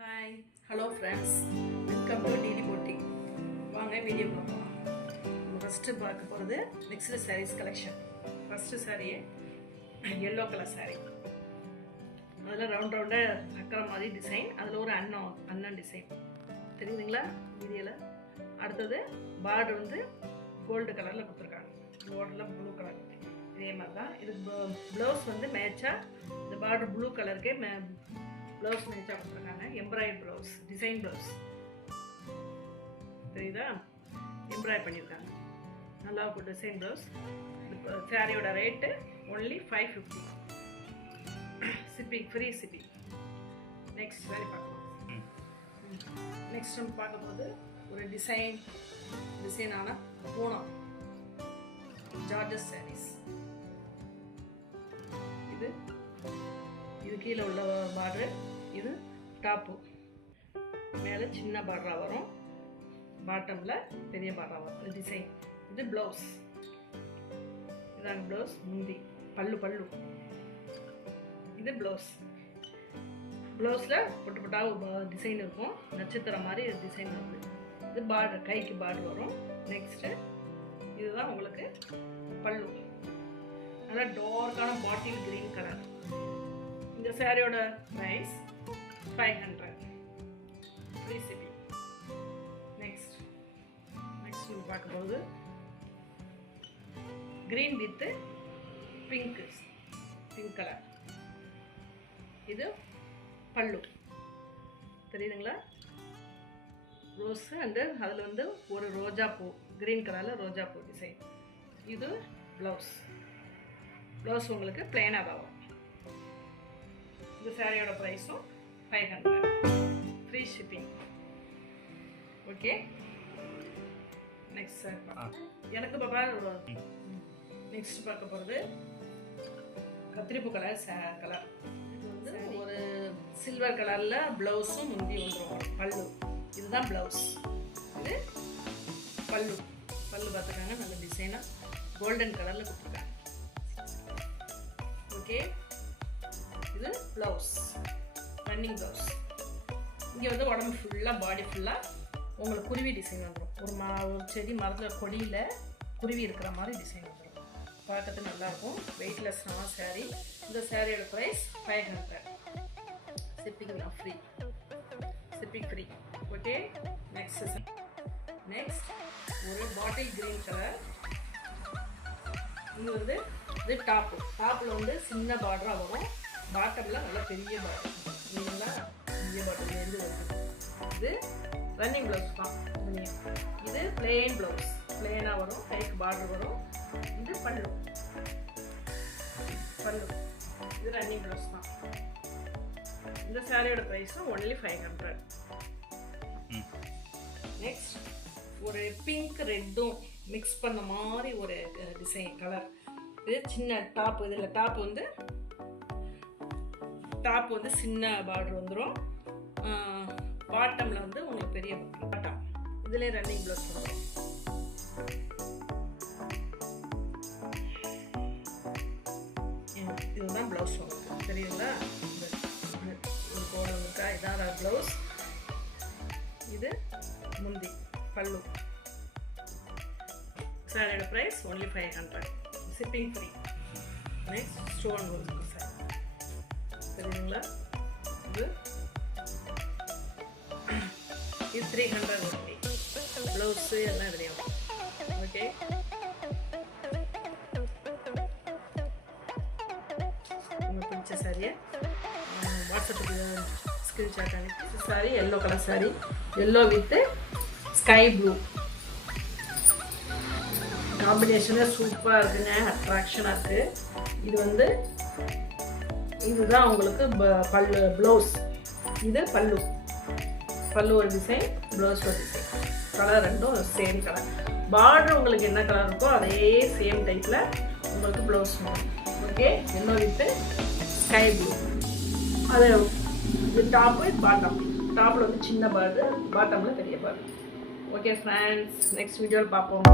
Hi hello friends, welcome to DD போட்டிங். வாங்க video பார்ப்போம். ஃபஸ்ட்டு பார்க்க போகிறது மிக்ஸ்டு சாரீஸ் கலெக்ஷன். ஃபஸ்ட்டு சாரியே எல்லோ கலர் சாரீ, அதில் ரவுண்டாக அக்கறை மாதிரி டிசைன், அதில் ஒரு அண்ணன் டிசைன் தெரியுதுங்களா வீடியோவில். அடுத்தது பார்டர் வந்து கோல்டு கலரில் கொடுத்துருக்காங்க, பார்டரில் ப்ளூ கலர் இதே மாதிரி தான். இது ப்ளவுஸ் வந்து மேட்சாக இந்த பார்டர் ப்ளூ கலருக்கே ப்ளவுஸ் மேட்சாக கொடுத்துருக்காங்க. எம்ப்ராய்டரி ப்ளவுஸ், டிசைன் ப்ளவுஸ் தெரியுதா, எம்ப்ராய்டரி பண்ணியிருக்காங்க. நல்லா இருக்கும் டிசைன் ப்ளவுஸ். சாரியோட rate only 550, shipping free shipping. Next sorry பார்க்கலாம். நெக்ஸ்ட் நம்ம பார்க்கும்போது ஒரு டிசைனான பூனம் ஜார்ஜஸ் சாரீஸ். இது கீழே உள்ள பார்டர், இது டாப்பு, மேலே சின்ன பார்டராக வரும், பாட்டமில் பெரிய பார்டராக வரும். இது டிசைன். இது ப்ளவுஸ், இதாங்க ப்ளவுஸ். முந்தி பல்லு இது ப்ளவுஸ். ப்ளவுஸில் பொட்டு பொட்டாக டிசைன் இருக்கும், நட்சத்திரம் மாதிரி டிசைன் வருது. இது பார்டர், கைக்கு பார்டர் வரும். நெக்ஸ்ட்டு இதுதான் உங்களுக்கு பல்லு, நல்லா டார்க்கான பாட்டில் கிரீன் கலர். இந்த சாரியோட ப்ரைஸ் 500, ஃப்ரீ ஷிப்பிங். நெக்ஸ்ட் நம்ம பார்க்கும்போது கிரீன் வித் பிங்க் கலர். இது பல்லு தெரியுதுங்களா, ரோஸு அண்டு அதில் வந்து ஒரு ரோஜா பூ, கிரீன் கலரில் ரோஜா பூ டிசைன். இது ப்ளவுஸ் உங்களுக்கு பிளெயினாக தான் வரும். இந்த சாரியோட ப்ரைஸும் 500, free shipping. Okay, next sir எனக்கு பாப்பா நெக்ஸ்ட் பார்க்க போகிறது கத்திரிப்பூ கலர் இது வந்து ஒரு சில்வர் கலரில் ப்ளவுஸும் முந்தி வந்துடும், பல்லு. இதுதான் ப்ளவுஸ், இது பல்லு பார்த்துருக்காங்க, நல்ல டிசைனாக கோல்டன் கலரில் கொடுத்துருக்காங்க. ஓகே, இது ப்ளவுஸ், ரன்னிங் ப்ளவுஸ். இங்கே வந்து உடம்பு ஃபுல்லாக, பாடி ஃபுல்லாக உங்களுக்கு குருவி டிசைன் வந்துடும். ஒரு செடி மரத்தில் கொடியில் குருவி இருக்கிற மாதிரி டிசைன் வந்துடும். பார்க்கறதுக்கு நல்லாயிருக்கும், வெயிட்லெஸ்ஸான சாரீ. இந்த சாரியோட price 500, shipping free. Okay, next ஒரு பாட்டில் கிரீன் கலர். இது வந்து இது டாப்பில் வந்து சின்ன பார்டராக வரும், பாட்டமில் நல்லா பெரிய பார்டர் இல்லைங்களா, பெரிய பார்டர்லேருந்து வருது. இது ரன்னிங் ப்ளவுஸ் தான். இது பிளெயின் ப்ளவுஸ், பிளெயினாக வரும், கைக்கு பார்டர் வரும். இது பல்லு, இது ரன்னிங் ப்ளவுஸ் தான். இந்த சாரியோட ப்ரைஸும் ஒன்லி 500. நெக்ஸ்ட் ஒரு பிங்க் ரெட்டும் மிக்ஸ் பண்ண மாதிரி ஒரு டிசைன் கலர். இது சின்ன டாப். இதில் டாப் வந்து சின்ன பார்டர் வந்துடும், பாட்டமில் வந்து உங்களுக்கு பெரிய பாட்டம். இதுலேயே ரன்னிங் ப்ளவுஸ் வந்துடும். இதுதான் ப்ளவுஸ் வரும், தெரியுங்களா, ஒரு கோடு இருக்கா, இதான் ப்ளவுஸ். இது முந்தி பல்லு. சாரியோட price only 500, shipping free. Next stone work sari தெரியுங்களா, இது 300 ஒன்லி. ப்ளவுஸு எல்லாம் தெரியும். ஓகே, உங்களுக்கு பிடிச்ச சாரியை வாட்ஸ்அப்புக்கு ஸ்க்ரீன்ஷாட் அனுப்பி. Sari yellow colour sari, yellow with sky blue காம்பினேஷனே சூப்பராக இருக்குங்க, அட்ராக்ஷனாக இருக்குது. இதுதான் உங்களுக்கு பல்லு, ப்ளவுஸ். இது பல்லு ஒரு டிசைன், ப்ளவுஸ் ஒரு டிசைன். கலர் ரெண்டும் சேம் கலர். பார்டர் உங்களுக்கு என்ன கலர் இருக்கோ அதே சேம் டைப்பில் உங்களுக்கு ப்ளவுஸ் வரும். Okay, yellow with sky blue. அது இது டாப்பு, இது பாட்டம். டாப்பில் வந்து சின்ன பார்டர், பாட்டமில் பெரிய பார்டர். ஓகே ஃப்ரெண்ட்ஸ், நெக்ஸ்ட் வீடியோவில் பார்ப்போம்.